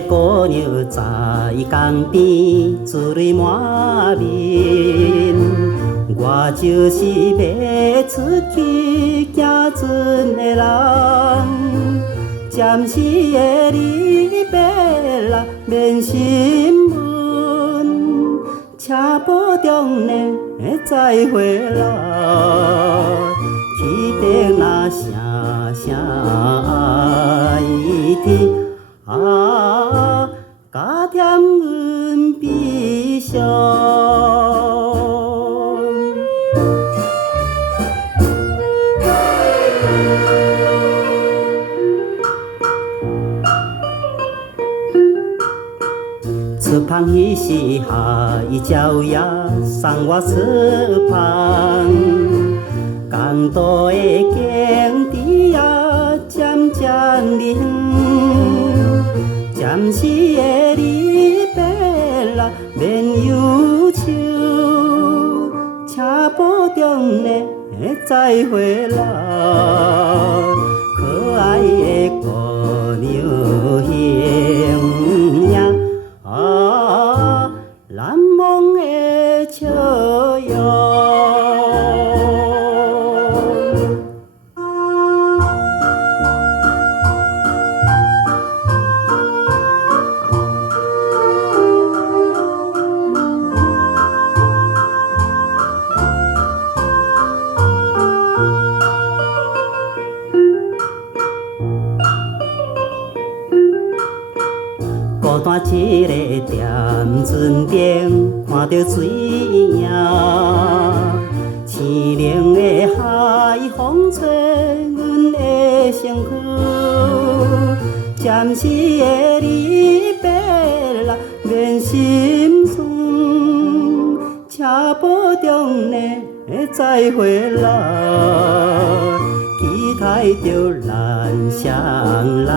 个姑娘在江边，珠泪满面。我就是要出去行船的人，暂时的离别啦，免心闷，请保重呢，再会啦。起顶那声声爱天啊，加添阮悲伤。出芳迄时下伊鸟也送我出芳，江渡的景致啊渐渐离远，暂时的离别啦免忧愁，请保重呢再会啦，可爱的姑娘形影。难忘的笑容。孤单一个踮船顶，看着水影，清冷的海风吹阮的身躯，暂时的离别啦，免心酸，请保重呢，再会啦，期待着咱双人。